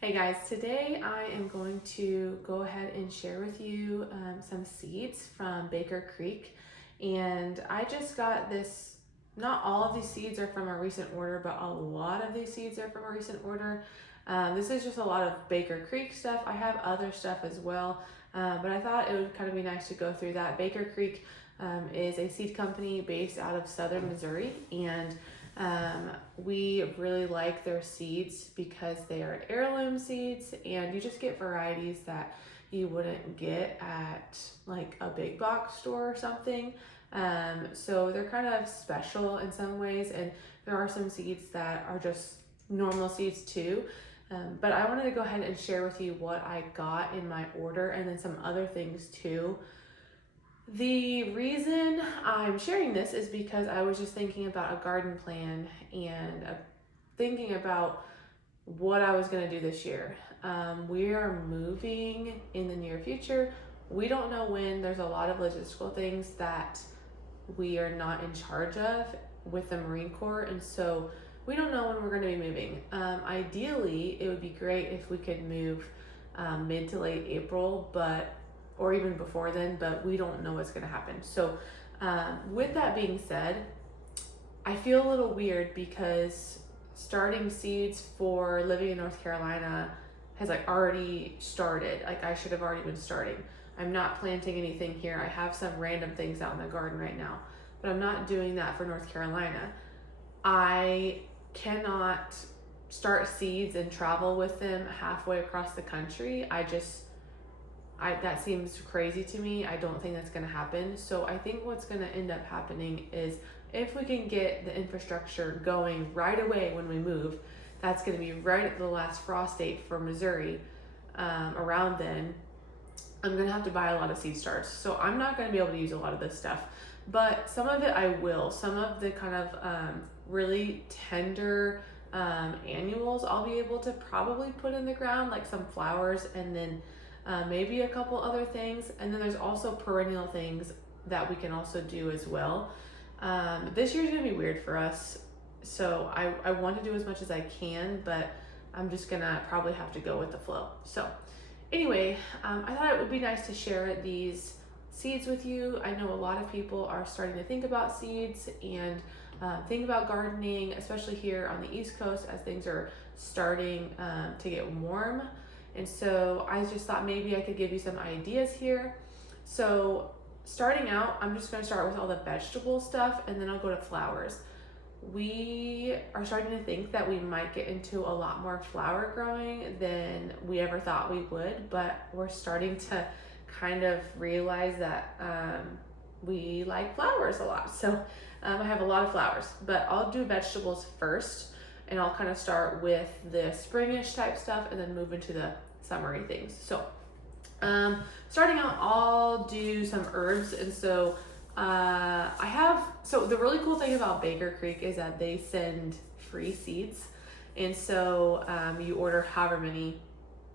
Hey guys, today I am going to go ahead and share with you some seeds from Baker Creek. And I just got this, not all of these seeds are from a recent order, but a lot of these seeds are from a recent order. This is just a lot of Baker Creek stuff. I have other stuff as well, but I thought it would kind of be nice to go through that. Baker Creek is a seed company based out of southern Missouri, and we really like their seeds because they are heirloom seeds, and you just get varieties that you wouldn't get at like a big box store or something. So they're kind of special in some ways, and there are some seeds that are just normal seeds too. But I wanted to go ahead and share with you what I got in my order and then some other things too. The reason I'm sharing this is because I was just thinking about a garden plan and thinking about what I was going to do this year. We are moving in the near future. We don't know when. There's a lot of logistical things that we are not in charge of with the Marine Corps, and so we don't know when we're going to be moving. Ideally, it would be great if we could move mid to late April, or even before then, but we don't know what's going to happen. So with that being said, I feel a little weird because starting seeds for living in North Carolina has like already started. Like I should have already been starting. I'm not planting anything here. I have some random things out in the garden right now, but I'm not doing that for North Carolina. I cannot start seeds and travel with them halfway across the country. That seems crazy to me. I don't think that's going to happen. So I think what's going to end up happening is if we can get the infrastructure going right away when we move, that's going to be right at the last frost date for Missouri. Around then, I'm going to have to buy a lot of seed starts. So I'm not going to be able to use a lot of this stuff, but some of it I will. Some of the kind of really tender annuals I'll be able to probably put in the ground, like some flowers, and then maybe a couple other things. And then there's also perennial things that we can also do as well. This year's gonna be weird for us, so I want to do as much as I can, but I'm just gonna probably have to go with the flow. So anyway, I thought it would be nice to share these seeds with you. I know a lot of people are starting to think about seeds and think about gardening, especially here on the East Coast as things are starting to get warm. And so I just thought maybe I could give you some ideas here. So starting out, I'm just going to start with all the vegetable stuff, and then I'll go to flowers. We are starting to think that we might get into a lot more flower growing than we ever thought we would, but we're starting to kind of realize that we like flowers a lot. So I have a lot of flowers, but I'll do vegetables first. And I'll kind of start with the springish type stuff and then move into the summery things. So starting out, I'll do some herbs. And so so the really cool thing about Baker Creek is that they send free seeds. And so you order however many,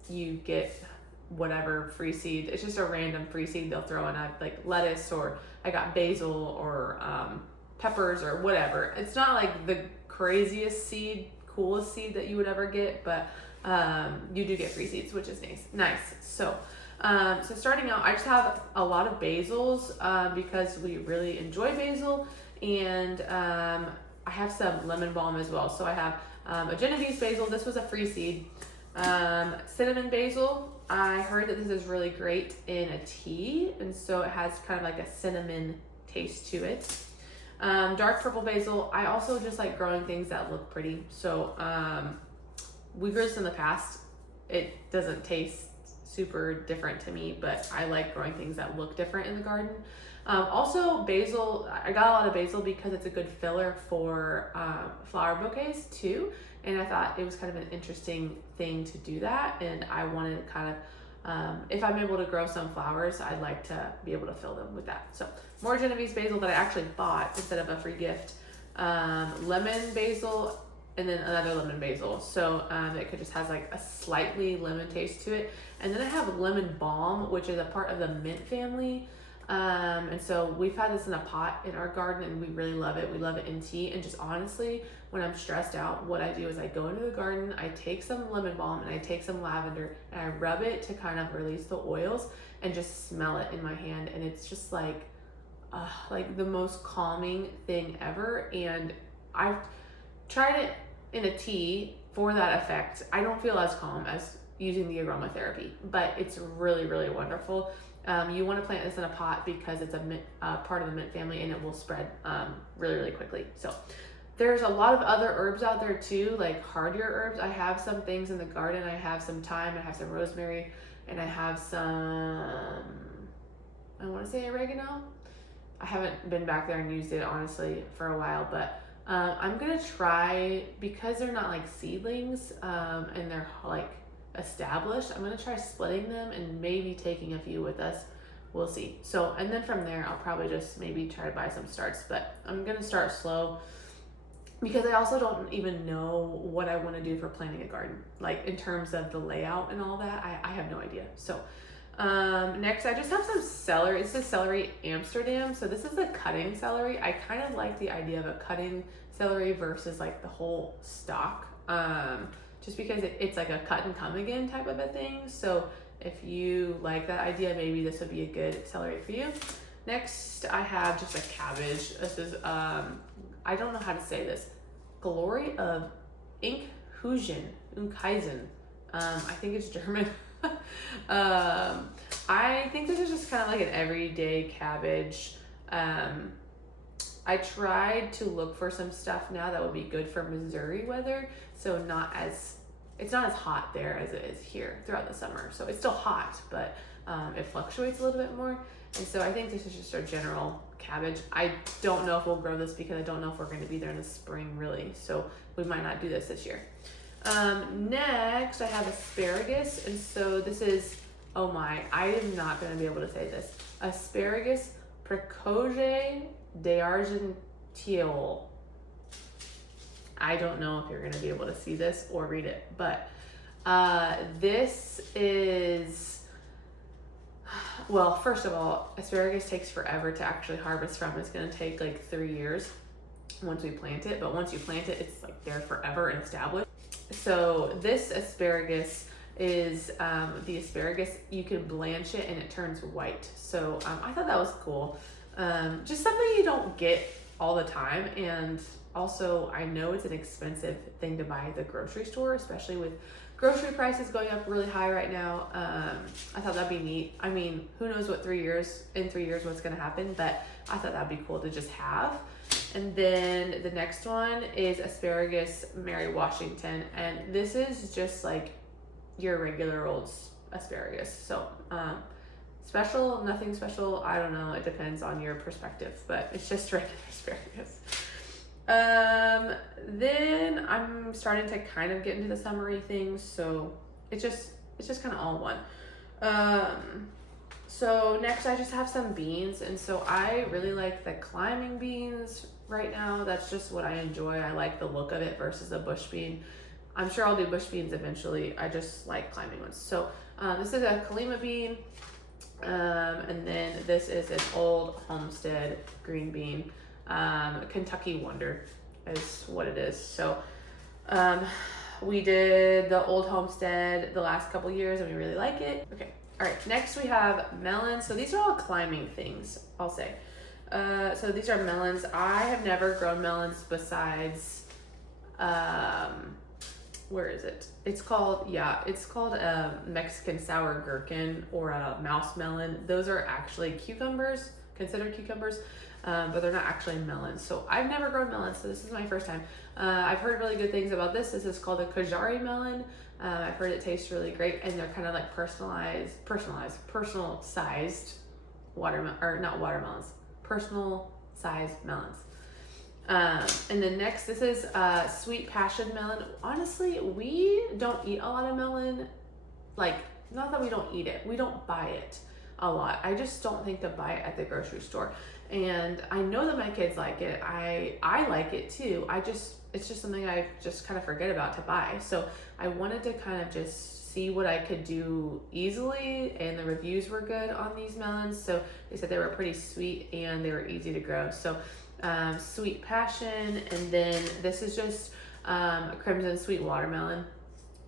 you get whatever free seed. It's just a random free seed they'll throw in, like lettuce, or I got basil, or peppers, or whatever. It's not like the craziest seed, coolest seed that you would ever get, but you do get free seeds, which is nice. So starting out, I just have a lot of basils because we really enjoy basil, and I have some lemon balm as well. So I have a Genovese basil. This was a free seed. Cinnamon basil. I heard that this is really great in a tea, and so it has kind of like a cinnamon taste to it. Dark purple basil. I also just like growing things that look pretty. So we grew this in the past. It doesn't taste super different to me, but I like growing things that look different in the garden. Also basil, I got a lot of basil because it's a good filler for flower bouquets too. And I thought it was kind of an interesting thing to do that. And I wanted kind of, if I'm able to grow some flowers, I'd like to be able to fill them with that. So more Genovese basil that I actually bought instead of a free gift. Lemon basil, and then another lemon basil. So it just has like a slightly lemon taste to it. And then I have lemon balm, which is a part of the mint family. And so we've had this in a pot in our garden and we really love it. We love it in tea. And just honestly, when I'm stressed out, what I do is I go into the garden, I take some lemon balm and I take some lavender and I rub it to kind of release the oils and just smell it in my hand. And it's just like the most calming thing ever. And I've tried it in a tea for that effect. I don't feel as calm as using the aromatherapy, but it's really, really wonderful. You want to plant this in a pot because it's a part of the mint family and it will spread really, really quickly. So there's a lot of other herbs out there too, like hardier herbs. I have some things in the garden. I have some thyme, I have some rosemary, and I have some, I want to say oregano. I haven't been back there and used it honestly for a while, but I'm gonna try, because they're not like seedlings and they're like established, I'm gonna try splitting them and maybe taking a few with us. We'll see. So, and then from there, I'll probably just maybe try to buy some starts, but I'm gonna start slow because I also don't even know what I want to do for planting a garden, like in terms of the layout and all that. I have no idea. So next I just have some celery. This is celery Amsterdam. So this is the cutting celery. I kind of like the idea of a cutting celery versus like the whole stalk, just because it's like a cut and come again type of a thing. So if you like that idea, maybe this would be a good celery for you. Next I have just a cabbage. This is I don't know how to say this. Glory of Inkhuizen. I think it's German. I think this is just kind of like an everyday cabbage. I tried to look for some stuff now that would be good for Missouri weather. So it's not as hot there as it is here throughout the summer. So it's still hot, but it fluctuates a little bit more. And so I think this is just our general cabbage. I don't know if we'll grow this because I don't know if we're going to be there in the spring really. So we might not do this year. Next I have asparagus. And so this is, oh my, I am not going to be able to say this. Asparagus Precoce d'Argenteuil. I don't know if you're going to be able to see this or read it, but this is, well, first of all, asparagus takes forever to actually harvest from. It's going to take like 3 years once we plant it, but once you plant it, it's like there forever and established. So this asparagus is the asparagus, you can blanch it and it turns white. So I thought that was cool. Just something you don't get all the time. And also I know it's an expensive thing to buy at the grocery store, especially with grocery prices going up really high right now. I thought that'd be neat. I mean, who knows what in 3 years what's gonna happen, but I thought that'd be cool to just have. And then the next one is asparagus Mary Washington, and this is just like your regular old asparagus. So special, nothing special, I don't know, it depends on your perspective, but it's just regular asparagus. Then I'm starting to kind of get into the summery things, so it's just kind of all one. So next I just have some beans, and so I really like the climbing beans right now. That's just what I enjoy. I like the look of it versus a bush bean. I'm sure I'll do bush beans eventually. I just like climbing ones. So this is a Kalima bean, and then this is an Old Homestead green bean. Kentucky Wonder is what it is. So we did the Old Homestead the last couple years and we really like it. Okay, all right, next we have melons. So these are all climbing things, I'll say. So these are melons. I have never grown melons besides where is it? It's called a Mexican sour gherkin or a mouse melon. Those are actually cucumbers, considered cucumbers, but they're not actually melons. So I've never grown melons, so this is my first time. I've heard really good things about this. This is called a Kajari melon. I've heard it tastes really great, and they're kind of like personal sized personal sized melons. And then next, this is sweet passion melon. Honestly, we don't eat a lot of melon. Like, not that we don't eat it, we don't buy it a lot. I just don't think to buy it at the grocery store. And I know that my kids like it. I like it too. It's just something I just kind of forget about to buy. So I wanted to kind of just see what I could do easily, and the reviews were good on these melons. So they said they were pretty sweet and they were easy to grow. So Sweet Passion, and then this is just Crimson Sweet Watermelon.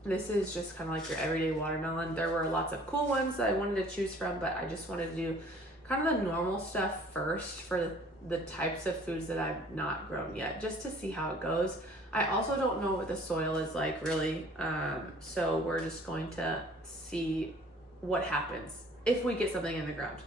This is just kind of like your everyday watermelon. There were lots of cool ones that I wanted to choose from, but I just wanted to do kind of the normal stuff first for the types of foods that I've not grown yet, just to see how it goes. I also don't know what the soil is like really, so we're just going to see what happens if we get something in the ground.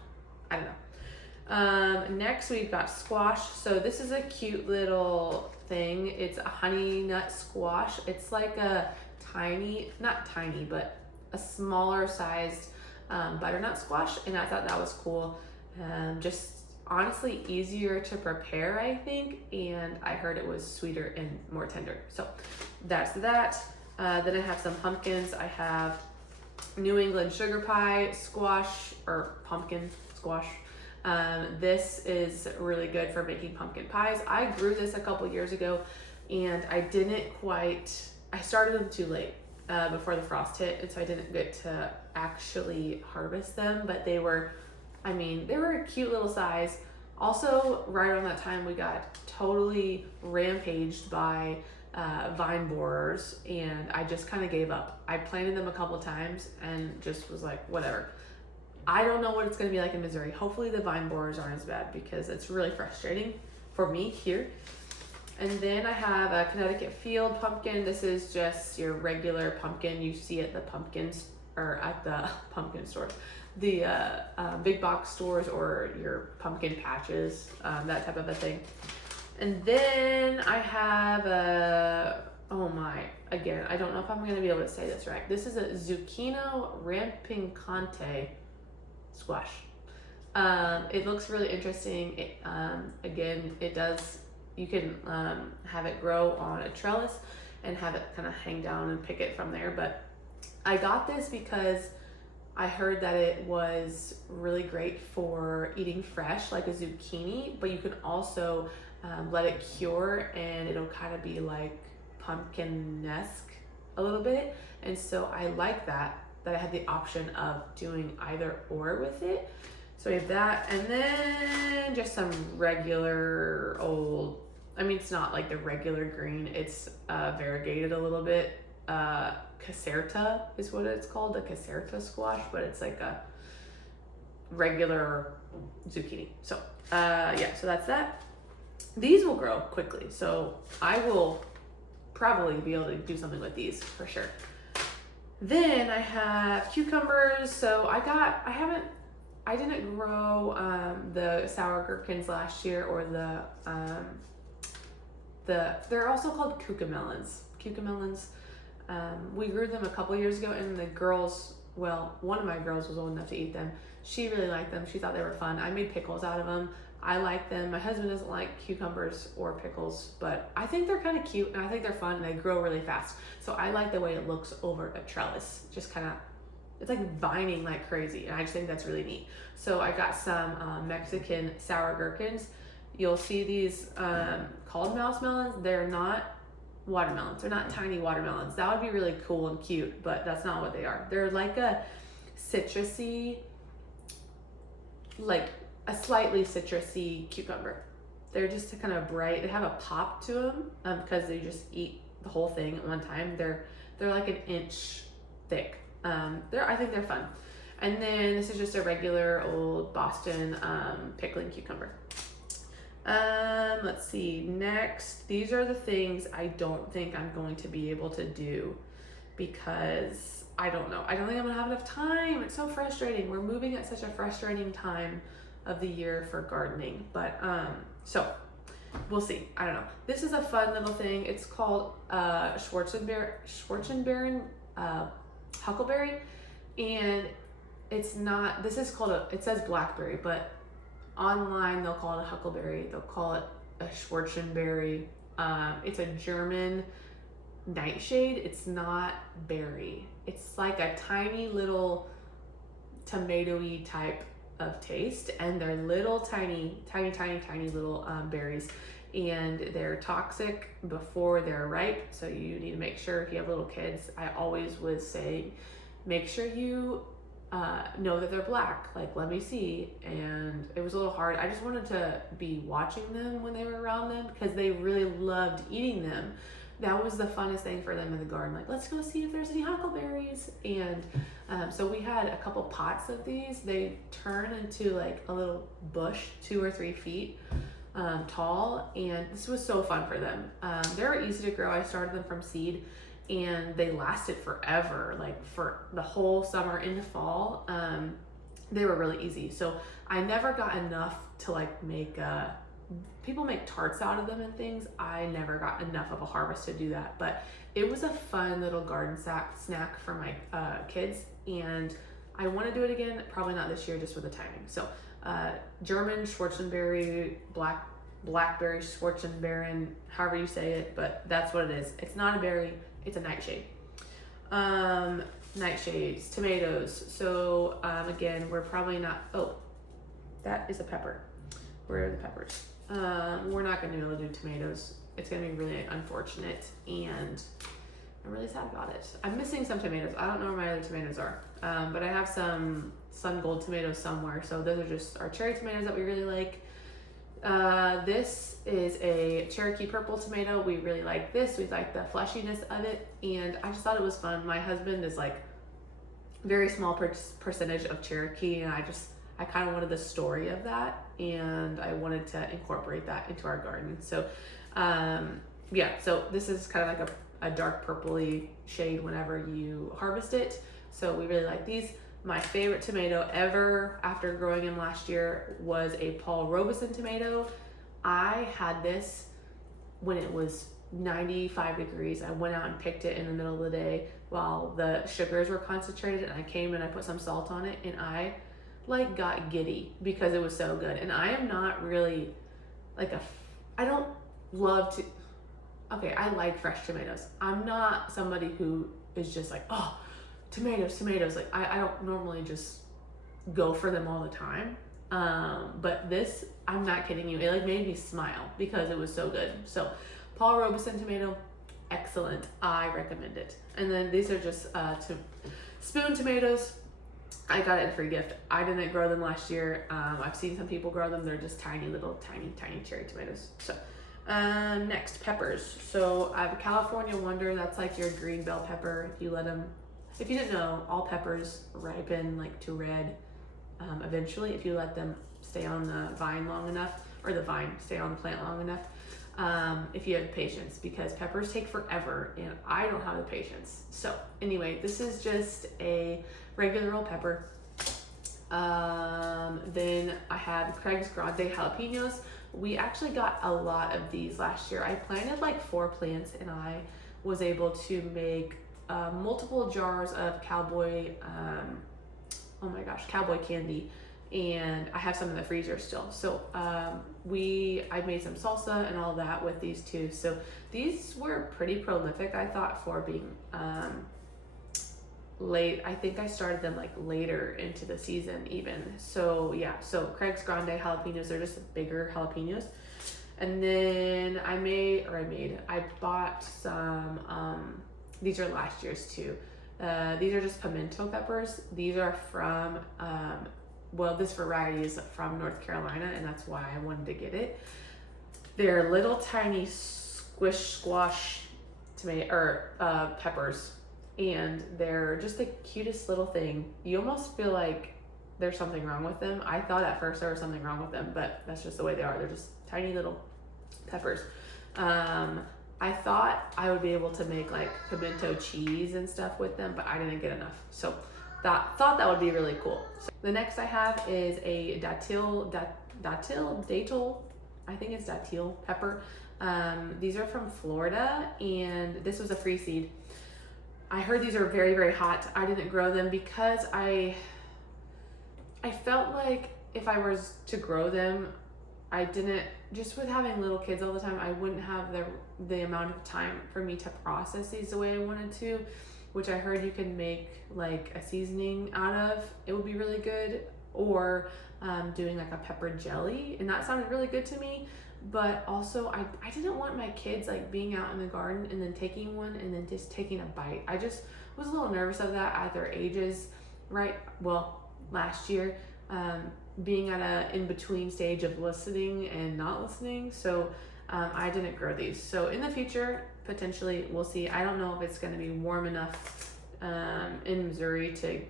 I don't know. Next we've got squash. So this is a cute little thing. It's a honey nut squash. It's like a tiny, not tiny, but a smaller sized butternut squash, and I thought that was cool. Just honestly easier to prepare, I think, and I heard it was sweeter and more tender. So that's that. Then I have some pumpkins. I have New England sugar pie squash, or pumpkin squash. This is really good for making pumpkin pies. I grew this a couple years ago, and I started them too late before the frost hit, and so I didn't get to actually harvest them, but they were a cute little size. Also, right around that time, we got totally rampaged by vine borers, and I just kind of gave up. I planted them a couple times and just was like, whatever. I don't know what it's going to be like in Missouri. Hopefully the vine borers aren't as bad, because it's really frustrating for me here. And then I have a Connecticut Field pumpkin. This is just your regular pumpkin you see at the pumpkins, or at the pumpkin stores, the big box stores, or your pumpkin patches, that type of a thing. And then I have again, I don't know if I'm going to be able to say this right. This is a Zucchino Rampicante squash. It looks really interesting. Again, you can have it grow on a trellis and have it kind of hang down and pick it from there. But I got this because I heard that it was really great for eating fresh, like a zucchini, but you can also let it cure, and it'll kind of be like pumpkin-esque a little bit. And so I like that I had the option of doing either or with it. So we have that, and then just some regular old, it's not like the regular green, it's variegated a little bit. Caserta is what it's called, the Caserta squash, but it's like a regular zucchini. So so that's that. These will grow quickly, so I will probably be able to do something with these for sure. Then I have cucumbers. So I didn't grow the sour gherkins last year, or they're also called cucamelons. We grew them a couple years ago, and the girls, one of my girls was old enough to eat them. She really liked them. She thought they were fun. I made pickles out of them. I like them. My husband doesn't like cucumbers or pickles, but I think they're kind of cute, and I think they're fun, and they grow really fast. So I like the way it looks over a trellis. Just kind of, it's like vining like crazy, and I just think that's really neat. So I got some Mexican sour gherkins. You'll see these called mouse melons. They're not watermelons. They're not tiny watermelons. That would be really cool and cute, but that's not what they are. They're like a citrusy, like a slightly citrusy cucumber. They're just kind of bright. They have a pop to them because they just eat the whole thing at one time. They're like an inch thick. I think they're fun. And then this is just a regular old Boston pickling cucumber. Let's see. Next, these are the things I don't think I'm going to be able to do, because I don't know. I don't think I'm gonna have enough time. It's so frustrating. We're moving at such a frustrating time of the year for gardening, but so we'll see. I don't know. This is a fun little thing. It's called Schwarzenbeeren huckleberry, and it's not. This is called it says blackberry, but online they'll call it a huckleberry. They'll call it a Schwarzenberry. It's a German nightshade. It's not berry. It's like a tiny little tomatoey type of taste, and they're little tiny little berries, and they're toxic before they're ripe. So you need to make sure, if you have little kids, I always was saying, make sure you know that they're black. Like, let me see. And it was a little hard. I just wanted to be watching them when they were around them because they really loved eating them. That was the funnest thing for them in the garden. Like, let's go see if there's any huckleberries. And so we had a couple pots of these. They turn into like a little bush, 2 or 3 feet tall. And this was so fun for them. They were easy to grow. I started them from seed and they lasted forever, like for the whole summer into fall. They were really easy. So I never got enough to like make people make tarts out of them and things. I never got enough of a harvest to do that, but it was a fun little garden snack for my kids, and I want to do it again, probably not this year just with the timing. So German Schwarzenberry, blackberry Schwarzenbeeren, however you say it, but that's what it is. It's not a berry, it's a nightshade. Nightshades, tomatoes. So again, we're probably not, oh, that is a pepper. Where are the peppers? We're not going to be able to do tomatoes. It's going to be really unfortunate, and I'm really sad about it. I'm missing some tomatoes. I don't know where my other tomatoes are, but I have some sun gold tomatoes somewhere. So those are just our cherry tomatoes that we really like. This is a Cherokee purple tomato. We really like this. We like the fleshiness of it, and I just thought it was fun. My husband is like very small percentage of Cherokee, and I kind of wanted the story of that, and I wanted to incorporate that into our garden. So yeah, so this is kind of like a dark purpley shade whenever you harvest it. So we really like these. My favorite tomato ever after growing them last year was a Paul Robeson tomato. I had this when it was 95 degrees. I went out and picked it in the middle of the day while the sugars were concentrated, and I came and I put some salt on it, and I like got giddy because it was so good. And I am not really like I don't love to, okay, I like fresh tomatoes. I'm not somebody who is just like, oh, tomatoes. Like I don't normally just go for them all the time. But this, I'm not kidding you, it like made me smile because it was so good. So Paul Robeson tomato, excellent. I recommend it. And then these are just spoon tomatoes. I got it in free gift. I didn't grow them last year. I've seen some people grow them. They're just tiny cherry tomatoes. So next, peppers. So I have a California Wonder. That's like your green bell pepper. If you didn't know, all peppers ripen like to red eventually if you let them stay on the vine long enough, or the vine stay on the plant long enough. If you have patience, because peppers take forever and I don't have the patience. So anyway, this is just a regular old pepper. Then I have Craig's Grande jalapenos. We actually got a lot of these last year. I planted like 4 plants, and I was able to make multiple jars of cowboy candy, and I have some in the freezer still. So I made some salsa and all that with these too. So these were pretty prolific, I thought, for being late. I think I started them like later into the season even. So yeah, so Craig's Grande jalapenos, they're just bigger jalapenos. And then I bought some, these are last year's too. These are just pimento peppers. These are from, this variety is from North Carolina, and that's why I wanted to get it. They're little tiny squash peppers, and they're just the cutest little thing. You almost feel like there's something wrong with them. I thought at first there was something wrong with them, but that's just the way they are. They're just tiny little peppers. I thought I would be able to make like pimento cheese and stuff with them, but I didn't get enough. So thought that would be really cool. So the next I have is a datil, I think it's datil pepper. These are from Florida, and this was a free seed. I heard these are very, very hot. I didn't grow them because I felt like if I was to grow them, just with having little kids all the time, I wouldn't have the amount of time for me to process these the way I wanted to, which I heard you can make like a seasoning out of. It would be really good, or doing like a pepper jelly, and that sounded really good to me. but also I didn't want my kids like being out in the garden and then taking one and then just taking a bite. I just was a little nervous of that at their ages, right? Well, last year, being at a in-between stage of listening and not listening. So I didn't grow these. So in the future, potentially we'll see. I don't know if it's going to be warm enough in Missouri to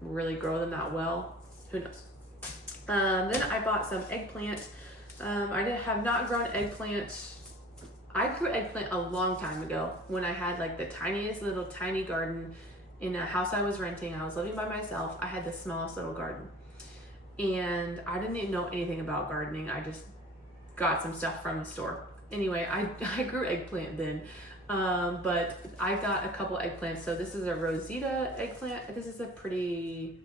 really grow them that well. Who knows? Then I bought some eggplant. I have not grown eggplant. I grew eggplant a long time ago when I had like the tiniest little tiny garden in a house I was renting. I was living by myself. I had the smallest little garden. And I didn't even know anything about gardening. I just got some stuff from the store. Anyway, I grew eggplant then. But I got a couple eggplants. So this is a Rosita eggplant. This is a pretty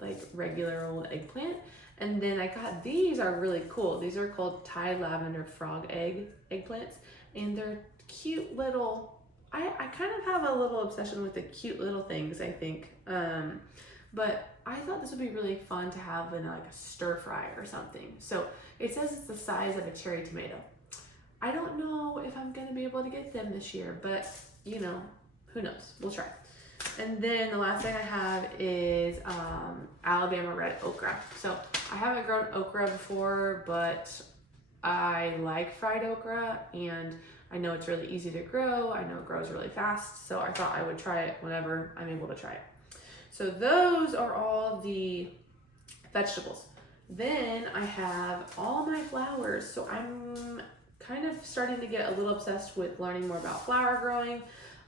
like regular old eggplant. And then I got, these are really cool. These are called Thai lavender frog eggplants. And they're cute little, I kind of have a little obsession with the cute little things, I think. But I thought this would be really fun to have in like a stir fry or something. So it says it's the size of a cherry tomato. I don't know if I'm gonna be able to get them this year, but you know, who knows? We'll try. And then the last thing I have is Alabama red okra. So I haven't grown okra before, but I like fried okra and I know it's really easy to grow. I know it grows really fast. So I thought I would try it whenever I'm able to try it. So those are all the vegetables. Then I have all my flowers. So I'm kind of starting to get a little obsessed with learning more about flower growing.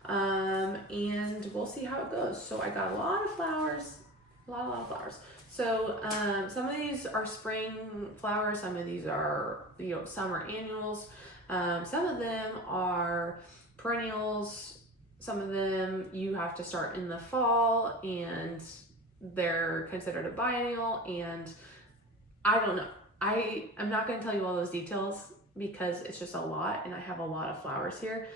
And we'll see how it goes. So I got a lot of flowers, a lot of flowers. So some of these are spring flowers. Some of these are, you know, summer annuals. Some of them are perennials. Some of them you have to start in the fall and they're considered a biennial, and I don't know. I'm not going to tell you all those details because it's just a lot and I have a lot of flowers here.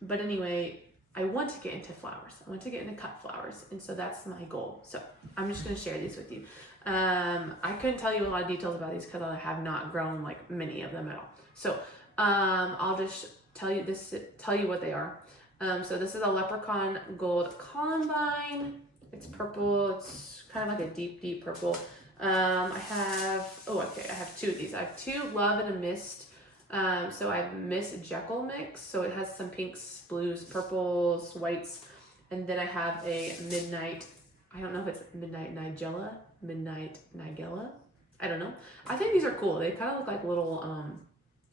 But anyway, I want to get into flowers. I want to get into cut flowers. And so that's my goal. So I'm just going to share these with you. I couldn't tell you a lot of details about these because I have not grown like many of them at all. So I'll just tell you what they are. So this is a leprechaun gold columbine. It's purple. It's kind of like a deep, deep purple. I have two of these. I have two Love in a Mist. So I have Miss Jekyll mix. So it has some pinks, blues, purples, whites. And then I have a Midnight, I don't know if it's Midnight Nigella. I don't know. I think these are cool. They kind of look like little,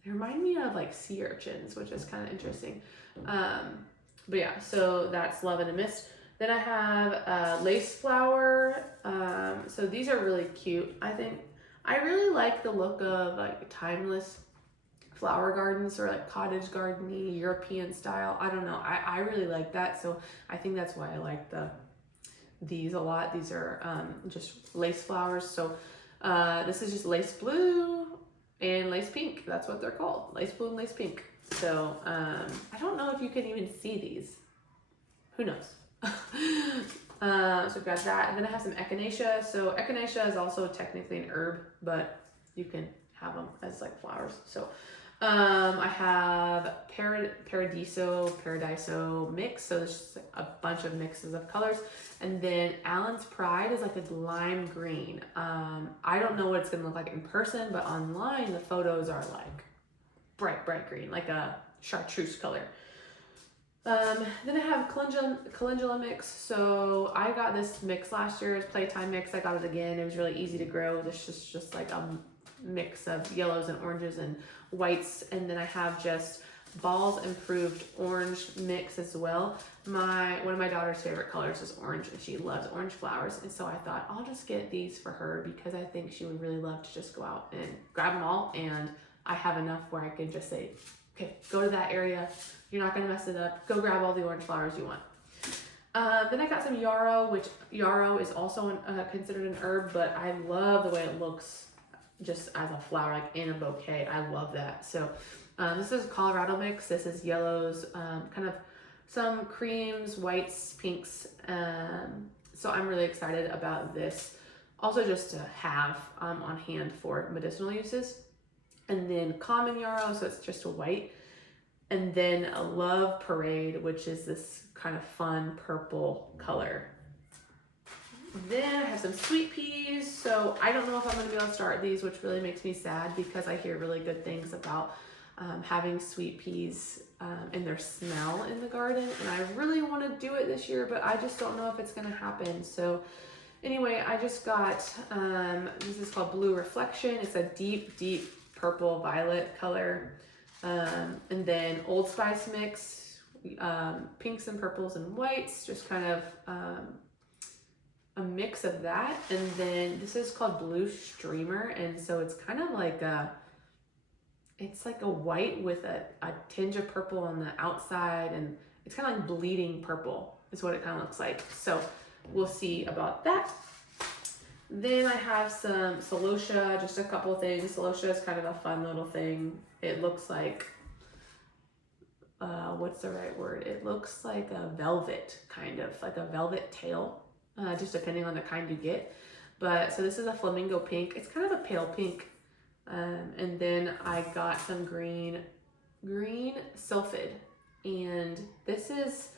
they remind me of like sea urchins, which is kind of interesting. But yeah, so that's Love in a Mist. Then I have lace flower. So these are really cute. I think I really like the look of like timeless flower gardens or like cottage gardening, European style. I don't know. I really like that. So I think that's why I like these a lot. These are just lace flowers. So this is just lace blue and lace pink. That's what they're called. Lace blue and lace pink. So I don't know if you can even see these. Who knows? So we've got that. And then I have some echinacea. So echinacea is also technically an herb, but you can have them as like flowers. So I have Paradiso mix. So there's just like a bunch of mixes of colors. And then Allen's Pride is like a lime green. I don't know what it's gonna look like in person, but online the photos are like bright green, like a chartreuse color. Then I have calendula mix. So I got this mix last year. It's Playtime mix. I got it again. It was really easy to grow. This is just like a mix of yellows and oranges and whites. And then I have just Ball's Improved Orange mix as well. One of my daughter's favorite colors is orange, and she loves orange flowers. And so I thought I'll just get these for her because I think she would really love to just go out and grab them all. And I have enough where I can just say, okay, go to that area. You're not gonna mess it up. Go grab all the orange flowers you want. Then I got some yarrow, which yarrow is also considered an herb, but I love the way it looks just as a flower, like in a bouquet. I love that. So this is Colorado mix. This is yellows, kind of some creams, whites, pinks. So I'm really excited about this. Also just to have on hand for medicinal uses. and then common yarrow, so it's just a white, and then a love parade, which is this kind of fun purple color. Then I have some sweet peas. So I don't know if I'm going to be able to start these, which really makes me sad because I hear really good things about having sweet peas and their smell in the garden. And I really want to do it this year, but I just don't know if it's going to happen. So anyway, I just got, this is called Blue Reflection. It's a deep, deep purple violet color. And then Old Spice mix, pinks and purples and whites, just kind of a mix of that. And then this is called Blue Streamer, and so it's kind of like it's like a white with a tinge of purple on the outside, and it's kind of like bleeding purple is what it kind of looks like. So we'll see about that. Then I have some celosia, just a couple of things. Celosia is kind of a fun little thing. It looks like, what's the right word? It looks like a velvet, kind of like a velvet tail, just depending on the kind you get. But so this is a flamingo pink. It's kind of a pale pink. And then I got some green sylphid, and this is,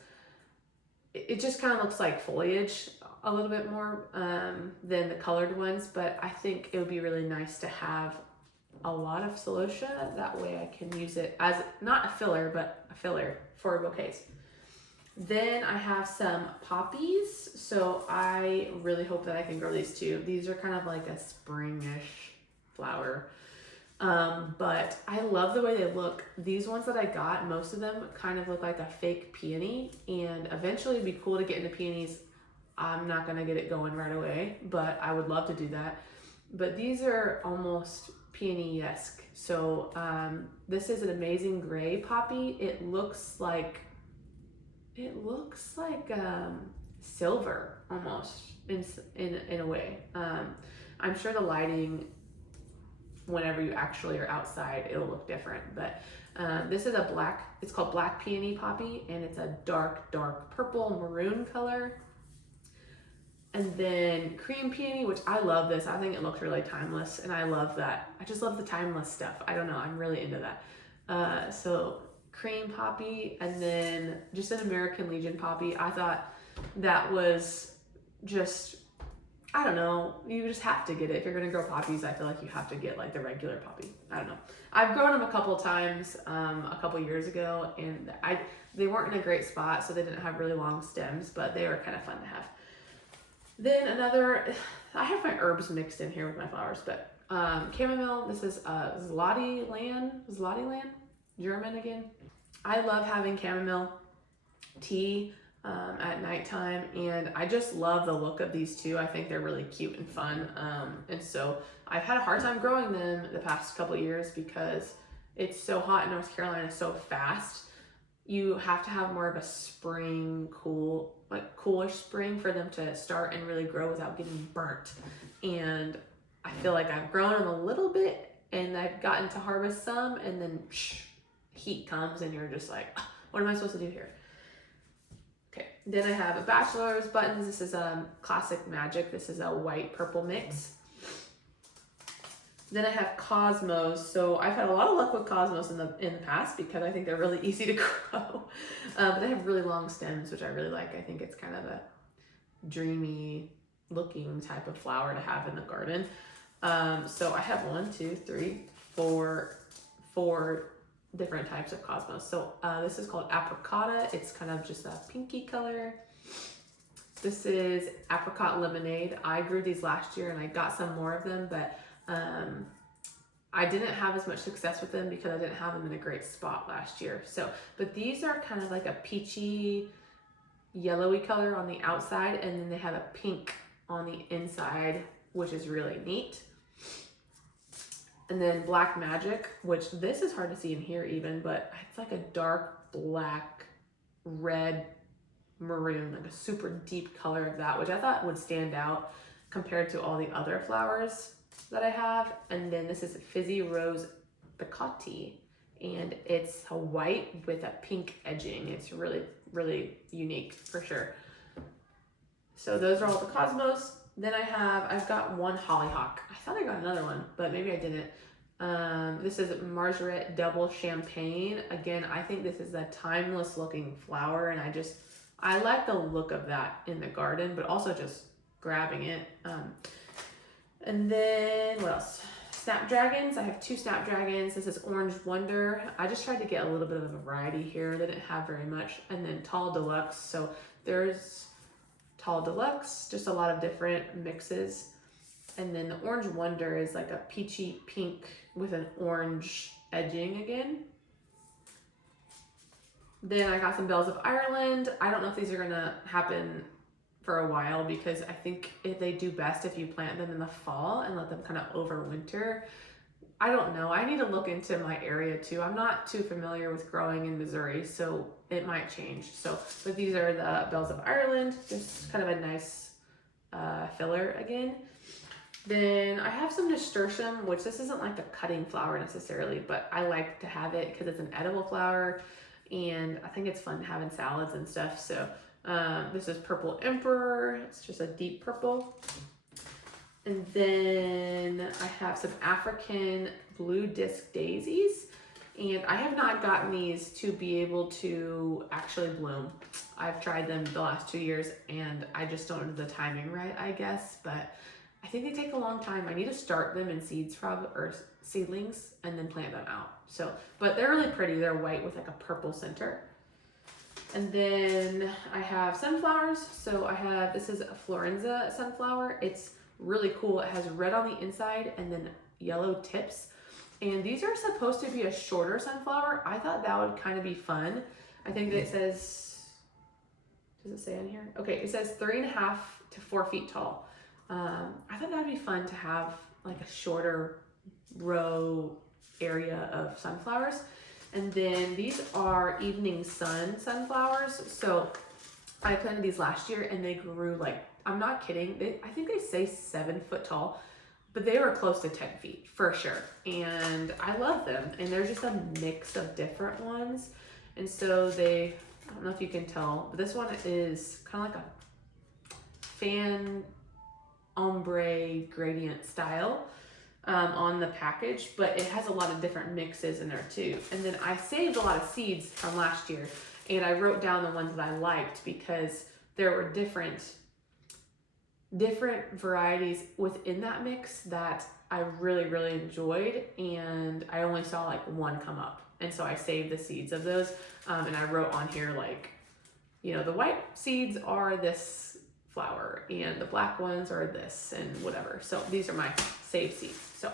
it just kind of looks like foliage a little bit more than the colored ones, but I think it would be really nice to have a lot of celosia. That way I can use it as not a filler, but a filler for bouquets. Then I have some poppies. So I really hope that I can grow these too. These are kind of like a springish flower. But I love the way they look. These ones that I got, most of them kind of look like a fake peony, and eventually it'd be cool to get into peonies. I'm not gonna get it going right away, but I would love to do that. But these are almost peony-esque. So this is an amazing gray poppy. It looks like silver almost in a way. I'm sure the lighting, whenever you actually are outside, it'll look different. But this is it's called Black Peony Poppy, and it's a dark purple maroon color. And then Cream Peony, which I love this. I think it looks really timeless, and I love that. I just love the timeless stuff. I don't know, I'm really into that. So Cream Poppy, and then just an American Legion Poppy. I thought that was just, I don't know, you just have to get it. If you're gonna grow poppies, I feel like you have to get like the regular poppy. I don't know. I've grown them a couple times, a couple years ago, and they weren't in a great spot, so they didn't have really long stems, but they were kind of fun to have. Then I have my herbs mixed in here with my flowers, but chamomile, this is Zlottyland, German again. I love having chamomile tea at nighttime, and I just love the look of these two. I think they're really cute and fun, and so I've had a hard time growing them the past couple of years because it's so hot in North Carolina so fast. You have to have more of a spring, coolish spring for them to start and really grow without getting burnt. And I feel like I've grown them a little bit, and I've gotten to harvest some, and then heat comes, and you're just like, what am I supposed to do here? Okay, then I have a Bachelor's Buttons. This is Classic Magic. This is a white purple mix. Then I have Cosmos. So I've had a lot of luck with Cosmos in the past because I think they're really easy to grow. But they have really long stems, which I really like. I think it's kind of a dreamy looking type of flower to have in the garden. So I have 4 different types of Cosmos. So this is called Apricota. It's kind of just a pinky color. This is Apricot Lemonade. I grew these last year and I got some more of them, but I didn't have as much success with them because I didn't have them in a great spot last year. So, but these are kind of like a peachy, yellowy color on the outside, and then they have a pink on the inside, which is really neat. And then Black Magic, which this is hard to see in here even, but it's like a dark black, red, maroon, like a super deep color of that, which I thought would stand out compared to all the other flowers that I have. And then this is Fizzy Rose Bicotti, and it's a white with a pink edging. It's really, really unique for sure. So those are all the Cosmos. Then I've got one Hollyhock. I thought I got another one, but maybe I didn't. This is Margaret Double Champagne. Again, I think this is a timeless looking flower, and I like the look of that in the garden, but also just grabbing it. And then what else? Snapdragons. I have 2 snapdragons. This is Orange Wonder. I just tried to get a little bit of a variety here. They didn't have very much. And then Tall Deluxe. So there's Tall Deluxe, just a lot of different mixes. And then the Orange Wonder is like a peachy pink with an orange edging again. Then I got some Bells of Ireland. I don't know if these are gonna happen for a while because I think they do best if you plant them in the fall and let them kind of overwinter. I don't know. I need to look into my area too. I'm not too familiar with growing in Missouri, so it might change. So, but these are the Bells of Ireland, just kind of a nice filler again. Then I have some nasturtium, which this isn't like a cutting flower necessarily, but I like to have it because it's an edible flower and I think it's fun to have in salads and stuff. So this is Purple Emperor. It's just a deep purple. And then I have some African blue disc daisies. And I have not gotten these to be able to actually bloom. I've tried them the last 2 years and I just don't have the timing right, I guess. But I think they take a long time. I need to start them in seeds or seedlings and then plant them out. So, but they're really pretty. They're white with like a purple center. And then I have sunflowers. So this is a Florenza sunflower. It's really cool. It has red on the inside and then yellow tips. And these are supposed to be a shorter sunflower. I thought that would kind of be fun. I think that it says, does it say on here? Okay, it says 3.5 to 4 feet tall. I thought that would be fun to have like a shorter row area of sunflowers. And then these are Evening Sun sunflowers. So I planted these last year and they grew like, I'm not kidding, I think they say 7 foot tall, but they were close to 10 feet for sure. And I love them. And they're just a mix of different ones. And so I don't know if you can tell, but this one is kind of like a fan ombre gradient style on the package, but it has a lot of different mixes in there too. And then I saved a lot of seeds from last year and I wrote down the ones that I liked because there were different varieties within that mix that I really, really enjoyed, and I only saw like one come up. And so I saved the seeds of those and I wrote on here like, you know, the white seeds are this flower and the black ones are this and whatever. So these are my saved seeds. So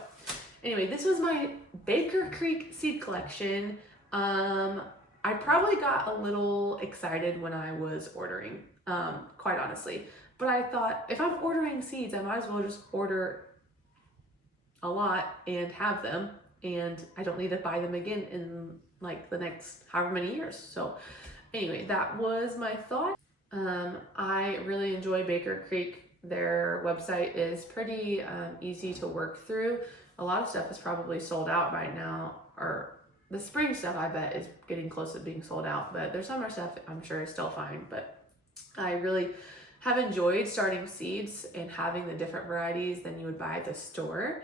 anyway, this was my Baker Creek seed collection. I probably got a little excited when I was ordering, quite honestly. But I thought if I'm ordering seeds, I might as well just order a lot and have them. And I don't need to buy them again in like the next however many years. So anyway, that was my thought. I really enjoy Baker Creek. Their website is pretty easy to work through. A lot of stuff is probably sold out right now, or the spring stuff I bet is getting close to being sold out, but their summer stuff I'm sure is still fine. But I really have enjoyed starting seeds and having the different varieties than you would buy at the store.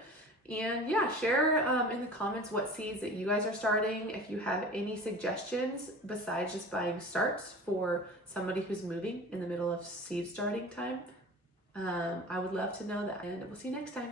And yeah, share in the comments what seeds that you guys are starting. If you have any suggestions besides just buying starts for somebody who's moving in the middle of seed starting time, I would love to know that. And we'll see you next time.